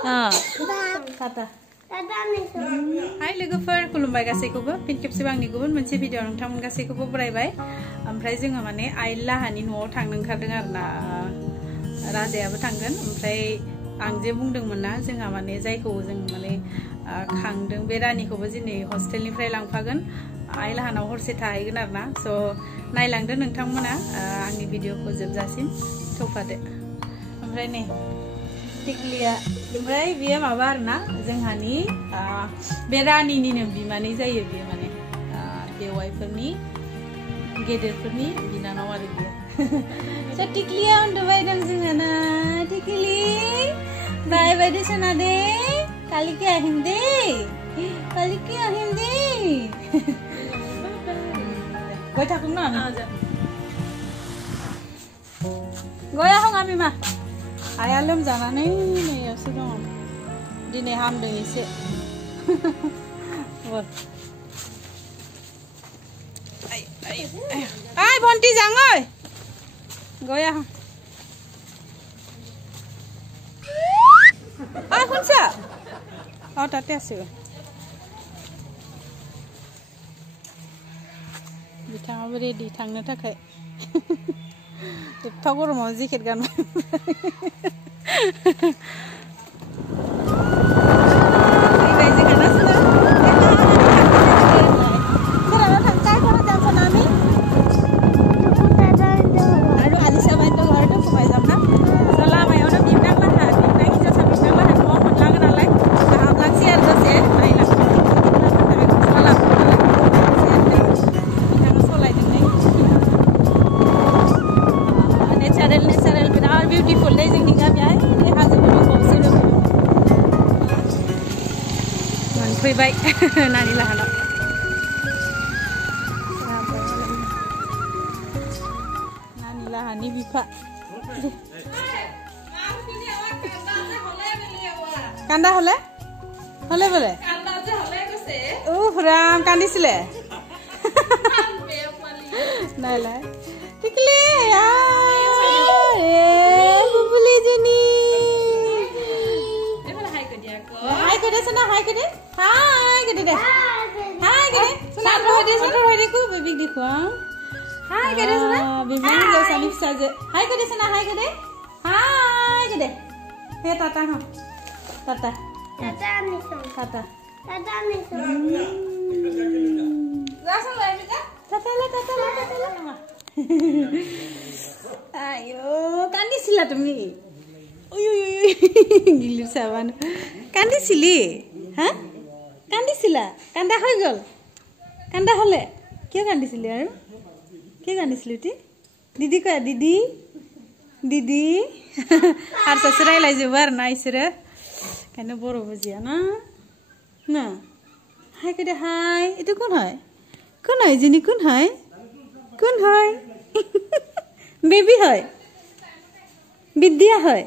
Tata. Hai लोगोफोर खुलुमबाय गासैखौबो फिन खेबसेबाव आंनि गुबुन मोनसे भिडिअ नोंथांमोन गासैखौबो बरायबाय ओमफ्राय जोङो माने आइलाहानि न'आव थांनो ओंखारदों आरोना राजायाबो थांगोन ओमफ्राय आं जे बुंदोंमोन ना जोंहा माने जायखौ जों माने खांदों बे रानिखौबो दिनै हस्टेलनिफ्राय लांफागोन आइलाहानाव हरसे थाहैगोन आरोना स' नायलांदो नोंथांमोना आंनि भिडिअखौ जोबजासिम थौफादो ओमफ्राय नै टिकलिया ओमफ्राय बियो माबा आरोना जोंहानि बे रानिनिनो बिमानै जायो बियो माने बेवाइफोरनि गेदेरफोरनि बिनानाव आरो बियो स' टिकलिया उन्दुबाय दं जोंहाना टिकलि बाय बायदि सना दे कालिके আহিম दे कालिके আহিম दे गय थाखों ना गय आहं आमी मा आया लोमजानानै नैयावसो दङ दिनै हामदों एसे आइ भन्टी जां ओइ गय आहं आइ खुनसा ताते आसे बिथाङाबो रेडि थांनो थाखाय एफा गरमाव जेकेट गानबाय फैबाय नानि लाहानाव नानि लाहानि बिफा कान्दा हले हले बोले राम कान्दिছিলে नायलाय टिकली बुबुली जनी हाय कर दे सना हाय कर दे हाय कर दे हाय कर दे सना होय दे को बेबी देखो हाय कर दे सना बेबी जो सानी साजे हाय कर दे सना हाय कर दे हे टाटा हो टाटा टाटा जासन लाय बेटा टाटा आयो कान्दिছিলা তুমি ओय गिलिर साबानो कान्दिছিলি हाँ कान्दिছিলা कान्दा হৈ গল कान्दा হলে কিয় কান্দিছিলি আৰু কি কান্দিছিলি তি দিদি কয় দিদি দিদি हारसासो रायलायजोबो आरो ना इसोरो खायनो बर' बुजिया ना ना हाय कदे हाय एतु कोन হয় जिनि कोन হয় बेबी হয় विद्या হয়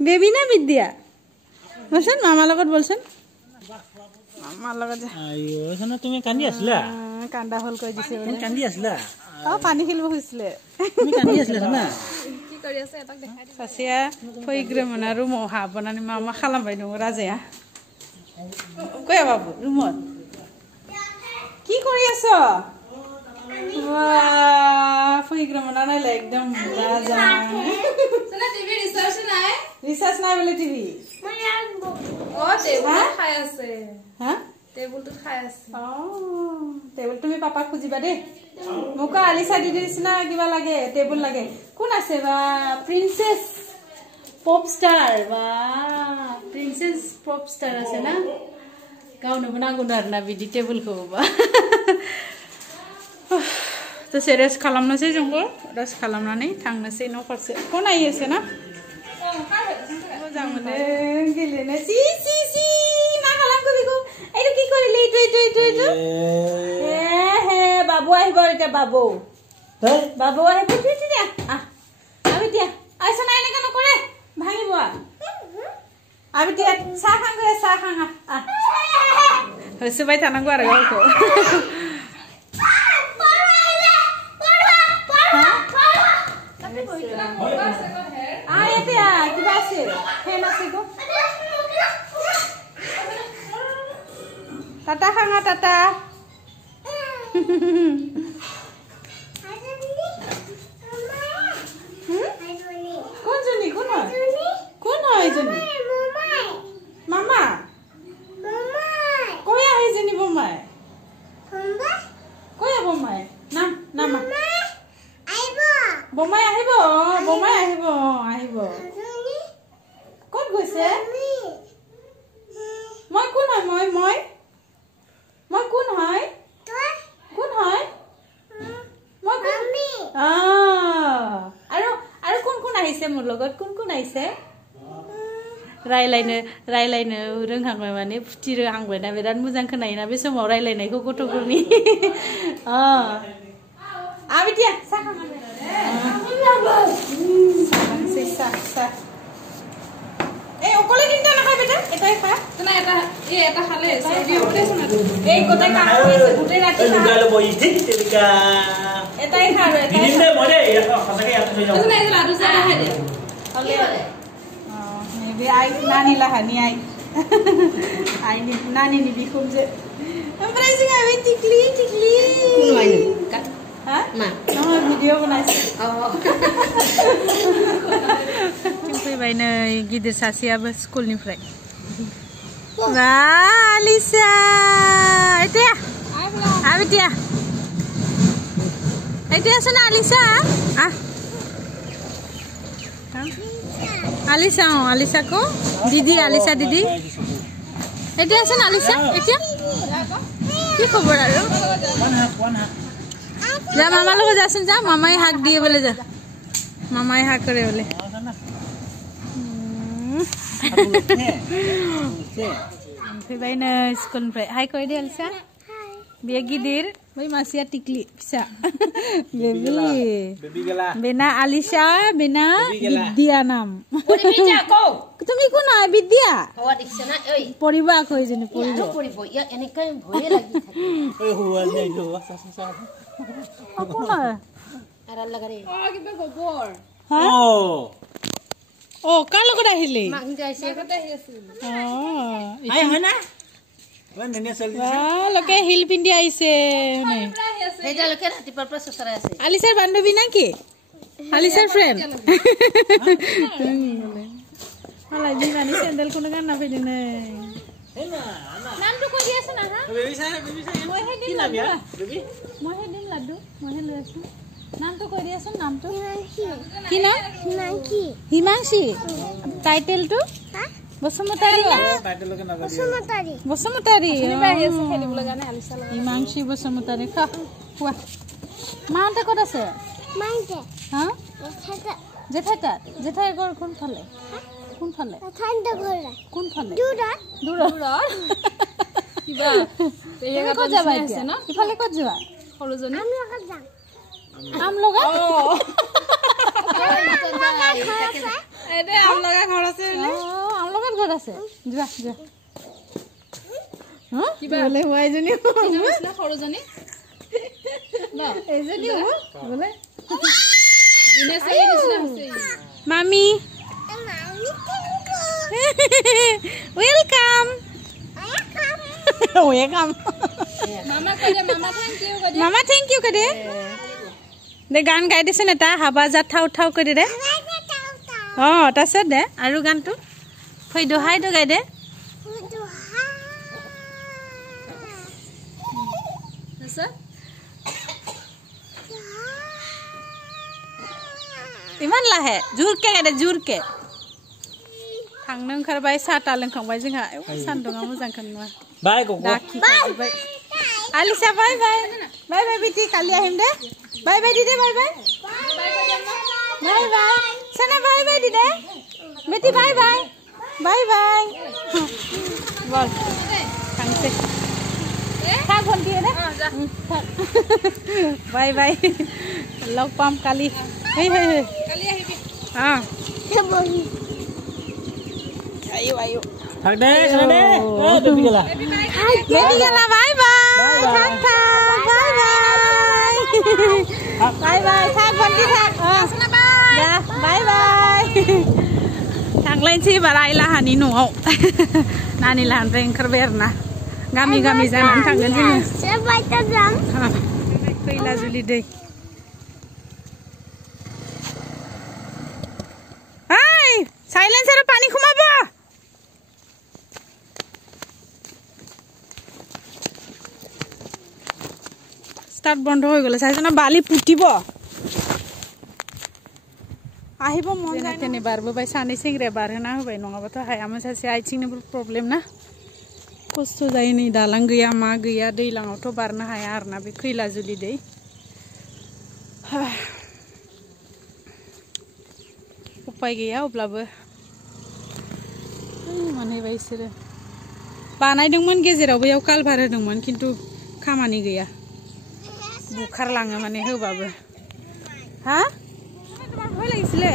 बेबी ना विद्या বলছেন মামা লগত বলছেন মামাৰ লগত আইও সনা তুমি কান্দি আছিলা কান্দা হল কই দিছে তুমি কান্দি আছিলা পানী খেলব হৈছিলে তুমি কান্দি আছিলা না কি কৰি আছে এটাক দেখাই দিম সাसिया फैग्रोमोना रुमाव हाबनानै मामा खालामबाय दं राजाया कय बाबु रुमत কি কৰি আছ वा फैग्रोमोना नायला एकदम राजा सना टीवी रिसर्च নাই বলে টিভি ओ टेबुल खाय আছে हां टेबुल तो खाय আছে ओ टेबुल তুমি পাপা খুজিবা দে মুকা আলিসা দিদি নিচিনা কিবা লাগে টেবুল লাগে কোন আছে বা প্রিন্সেস পপ স্টার বা প্রিন্সেস পপ स्टार আছে না गावनो नांगौ आरोना बिदि टेबुलखौ बा तो रेस्ट खालामनोसै जोंबो रेस्ट खालामनानै थांनोसै न' फारसे को नायोसो ना मोजां मोनो गेलेनो सि मा खालामखो बेखौ एटु কি কৰিলি एटु हे बाबु আহিব এটা बाबु बाबु আহিব দিয়া আবি দিয়া আইছ না এনেকা নকৰে ভাঙিব আবি দিয়া চাহ খাং होसोबाय थानांगौ आरो गावखौ tata khanga tata Kun hai jani mama koya hai jani bomai koya bomai nam nama bomai ahibo ahibo kot goise moi kun hai moi kun hai moi mami aru kun ahise mur logot kun ahise रायलायनो रोंहांबाय माने फुथि रोंहांबाय ना बिराद मोजां खोनायोना बे समाव रायलायनायखौ गथ'फोरनि आबिदिया অকলে তিনটা নাখায় বেটা এটাই খা না এটা খালে সেবি অপারেশন এই গোটাই কাম হইছে গোটাই রাতি খা দুগালো বই ঠিক তেলিকা এটাই খা রে দিদিন দে মরে সসাকে ইয়াত লৈ যাও না এই লাডু চা খাই দে হলে maybe I nani lah ni I ni nani ni bikum je amazing I went tikli ha ma no video banai Jumpai bai nei gidir sasiaबो school निफ्राय Wah Alisa itu ya Abidia itu ya sana Alisa Alisa ko didi Alisa didi itu asan Alisa itu কি খবর আৰু যা মামা লগ যাচোন যা মামাই হাক দিয়ে বলে যা মামাই হাক করে বলে फैबायनो स्कुलनिफ्राय हाय कय दे Alisa बे गिदिर बै मासिया टिकलि फिसा बेबी गेला बेना Alisa बेना बिद्या नाम पढिबिजा को তুমি কোন হয় বিদ্যা হওয়া দেখছ না ওই পড়িবা কই জনি পড়িব ইয়া এনেকাই ভয়ে লাগি থাকে ওই হুয়া যাই লো সাসা কোন আর লাগারে কিবা গোবর ও কার লগত আহিলে মাং যাইছে কতে আহিছিল আই হয় না ওই নেনে চলি লকে হিল পিন্দি আইছে নে হেজা লকে রাতি পরপর সসরা আছে Alisaর বান্ধবী নাকি Alisaর friend Malah di mana sandal kono kan na pwede na. Nam to ko di asa na ha? Baby saya. Moi hedin laddu. Baby. Moi hedin laddu. Moi hedin laddu. Nam to ko di asa nam to? Ki nam? Himanshi. Title to? Ha? Basumatary na. Title ko na Basumatary. Ni ba asa kheli bola gane Alisa la. Himanshi Basumatary kha. Wa. Maunta ko ase? Maunta. Ha? Jetha gor kon phale. কোন ফালে ঠান্ডা ঘরে কোন ফালে দূর কিবা এইয়া কত যাবা আছে না ইফালে কত যাবা হলজনী আমি ওখান যাম আম লগা এদে আম লগা ঘর আছে নে আম লগা ঘর আছে যা কিবা বলে হয়জনী না হলজনী না এইজনী বলে দিনে সেই নিছনা আছে মামি Welcome. Mama thank you kade. De gan gai dise na ta haba ja thau kade de. Ta set de aru gan tu. Phoi do hai do gai de. Asa? Iman lah he. Jur ke gai de jur ke. थांनो ओंखारबाय साटा लोंखांबाय जोंहा सान्दुङा मोजां खोनवा bye गगो bye Alisa bye बिदि कालि আহিম दे bye दिदे bye सना bye दिदे बेटी bye बोल थांसै था भन्टी दे बाय लग पाम कालि कालि আহিবি Ayo. Thak deh, sana deh. Baby gala. Bye. Thak bonti thak. Sana bye. Ya, bye. Thak lain sih barai lah hani nuau. Nani lah reng kerberna. गामि गामि जानानै थांगोन जोङो खैला जुलि दै ओइ साइलेन्सार पानी खमाब स्टार्ट बंद हो गले साइजना बाली पुटिब आहिबो मन जाय तेने बारबोबाय सानै सेंग्राया बारहोना होबाय नङाबाथ' हायामोन सासे आइथिंनिबो प्रब्लेम ना खस्थ' जायो नै दालां गैया मा गैया दैलाङावथ' बारनो हाया आरोना बे खैला जुलि दै उपाय गैया अब्लाबो मोनहैबाय बिसोरो बानायदोंमोन गेजेराव बैयाव कालभार होदोंमोन खिन्थु खामानि गैया बुखारलाङो माने होबाबो हा তোমার ভয় লাগিছিলে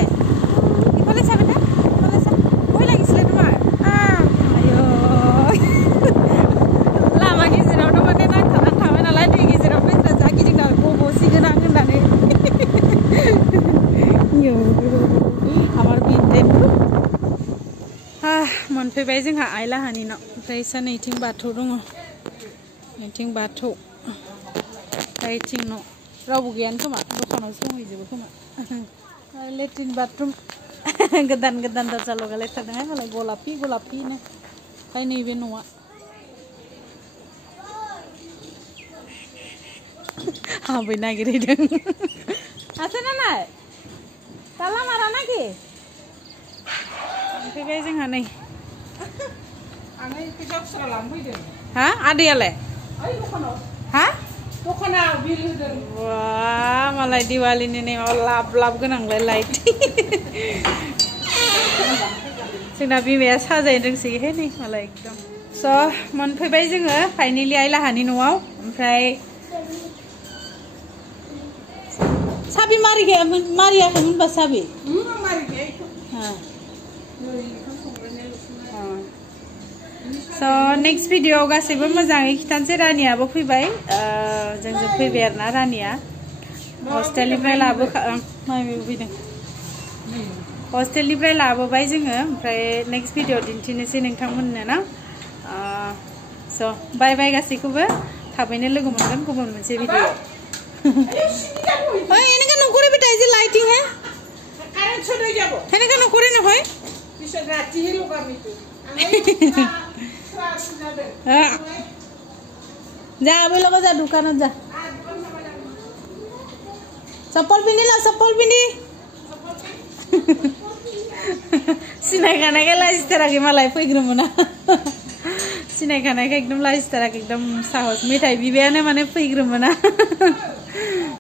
ইফালে চাবে না ইফালে চা ভয় লাগিছিলে তোমার আয়ো লামা गेजेरावनो माने नांथानानै थाबाय नालाय दै गेजेराव फैसा जागिदिंना गबसिगोन आं होननानै আমার बिनदेन मोनफैबाय जोंहा आइ लाहानि न' ओमफ्राय सानैथिं बाथौ दङ नैथिं बाथौ ओमफ्रायथिं न' रावबो गैयानो खोमा दखानावसो दंहैजोबो खोमा लेट्रिन बाथरुम गोदान गोदान दरजा लगायलायथारदोंहाय मालाय गलापि गलापिनो ओमफ्राय नैबे न'आ हाबै नागिरहैदों আছে ना নাই ताला मारा नाखि मोनफैबाय जोंहा नै हा आदैयालाय हा दखानाव बिल होदों वाह मालाय दिवालीनि नेमाव लाब लाब गोनांलाय लाइट जोंना बिमाया साजायदोंसैहाय नै मालाय एकदम स' मोनफैबाय जोङो फाइनेलि आइ लाहानि न'आव ओमफ्राय साबि मारियाखैमोनबा साबि So next video गासैबो मोजाङै खिथानोसै रानियाबो फैबाय जोंजों फैबाय आरोना रानिया हस्टेलनिफ्राय हस्टेलनिफ्राय लाबोबाय जोङो ओमफ्राय नेक्स्ट भिडिअ दिन्थिनोसै नोंथांमोननो ना स' बाय बाय गासैखौबो थाबैनो लोगो मोनगोन गुबुन मोनसे भिडिअ ओइ এনেকা নকৰি বেটা যে লাইটিং হে কাৰেন্ট চলে যাব এনেকা নকৰি নহয় পিছত ৰাতিহে লগামিতো जा अभी लोग जा दुकान जा चप्पल पिंधी ला चप्पल पिंधी सिनाय खानाय के लाजिथाराखै मालाय फैग्रोमोना सिनाय खानायखौ एकदम लाजिथाराखै एकदम साहस मेथाइ बिबायानो माने फैग्रोमोना